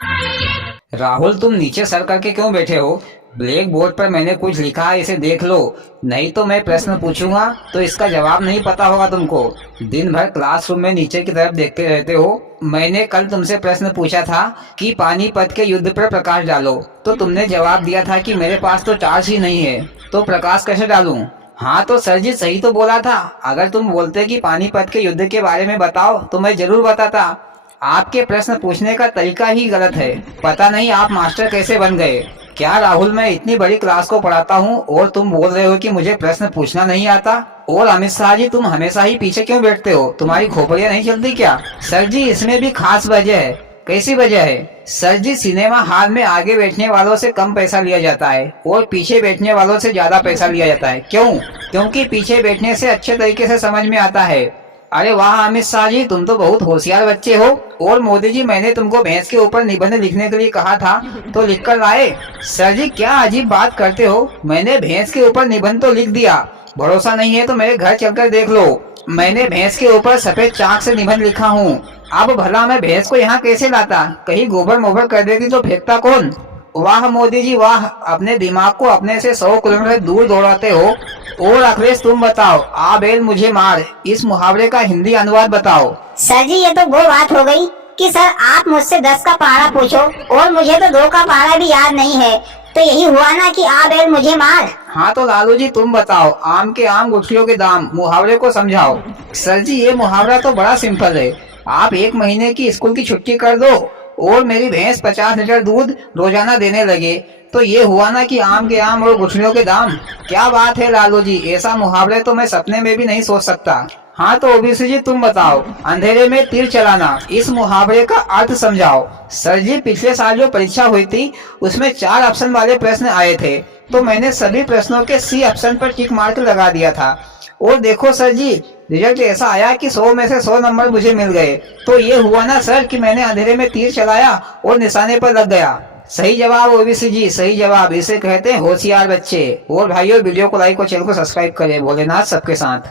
राहुल, तुम नीचे सर करके क्यों बैठे हो? ब्लैक बोर्ड पर मैंने कुछ लिखा है, इसे देख लो। नहीं तो मैं प्रश्न पूछूंगा तो इसका जवाब नहीं पता होगा तुमको। दिन भर क्लासरूम में नीचे की तरफ देखते रहते हो। मैंने कल तुमसे प्रश्न पूछा था कि पानीपत के युद्ध पर प्रकाश डालो, तो तुमने जवाब दिया था कि मेरे पास तो टार्च ही नहीं है, तो प्रकाश कैसे डालूं? हाँ तो सर जी सही तो बोला था। अगर तुम बोलते कि पानीपत के युद्ध के बारे में बताओ तो मैं जरूर बताता। आपके प्रश्न पूछने का तरीका ही गलत है। पता नहीं आप मास्टर कैसे बन गए। क्या राहुल, मैं इतनी बड़ी क्लास को पढ़ाता हूँ और तुम बोल रहे हो कि मुझे प्रश्न पूछना नहीं आता? और अमित शाह जी, तुम हमेशा ही पीछे क्यों बैठते हो? तुम्हारी खोपड़ियाँ नहीं चलती क्या? सर जी, इसमें भी खास वजह है। कैसी वजह है? सर जी, सिनेमा हॉल में आगे बैठने वालों से कम पैसा लिया जाता है और पीछे बैठने वालों से ज्यादा पैसा लिया जाता है। क्यों? क्योंकि पीछे बैठने से अच्छे तरीके से समझ में आता है। अरे वाह अमित शाह जी, तुम तो बहुत होशियार बच्चे हो। और मोदी जी, मैंने तुमको भैंस के ऊपर निबंध लिखने के लिए कहा था तो लिख कर लाए? सर जी, क्या अजीब बात करते हो। मैंने भैंस के ऊपर निबंध तो लिख दिया। भरोसा नहीं है तो मेरे घर चलकर देख लो। मैंने भैंस के ऊपर सफेद चाक से निबंध लिखा हूँ। अब भला मैं भैंस को यहाँ कैसे लाता? कहीं गोबर मोबर कर देती तो फेंकता कौन? वाह मोदी जी वाह, अपने दिमाग को अपने से 100 किलोमीटर दूर दौड़ाते हो। और अखिलेश, तुम बताओ, आ बैल मुझे मार, इस मुहावरे का हिंदी अनुवाद बताओ। सर जी, ये तो वो बात हो गई कि सर आप मुझसे 10 का पहाड़ा पूछो और मुझे तो 2 का पहाड़ा भी याद नहीं है। तो यही हुआ ना कि आ बैल मुझे मार। हाँ तो लालू जी, तुम बताओ, आम के आम गुठलियों के दाम, मुहावरे को समझाओ। सर जी, ये मुहावरा तो बड़ा सिंपल है। आप 1 महीने की स्कूल की छुट्टी कर दो और मेरी भैंस 50 लीटर दूध रोजाना देने लगे, तो ये हुआ ना कि आम के आम और गुठलियों के दाम। क्या बात है लालू जी, ऐसा मुहावरे तो मैं सपने में भी नहीं सोच सकता। हाँ तो ओबीसी जी, तुम बताओ, अंधेरे में तीर चलाना, इस मुहावरे का अर्थ समझाओ। सर जी, पिछले साल जो परीक्षा हुई थी उसमें 4 ऑप्शन वाले प्रश्न आए थे, तो मैंने सभी प्रश्नों के सी ऑप्शन पर टिक मार्क लगा दिया था। और देखो सर जी, रिजल्ट ऐसा आया कि 100 में से 100 नंबर मुझे मिल गए। तो ये हुआ ना सर कि मैंने अंधेरे में तीर चलाया और निशाने पर लग गया। सही जवाब ओबीसी जी, सही जवाब। इसे कहते हैं होशियार बच्चे। और भाइयों, वीडियो को लाइक और चैनल को सब्सक्राइब करें। भोलेनाथ सबके साथ।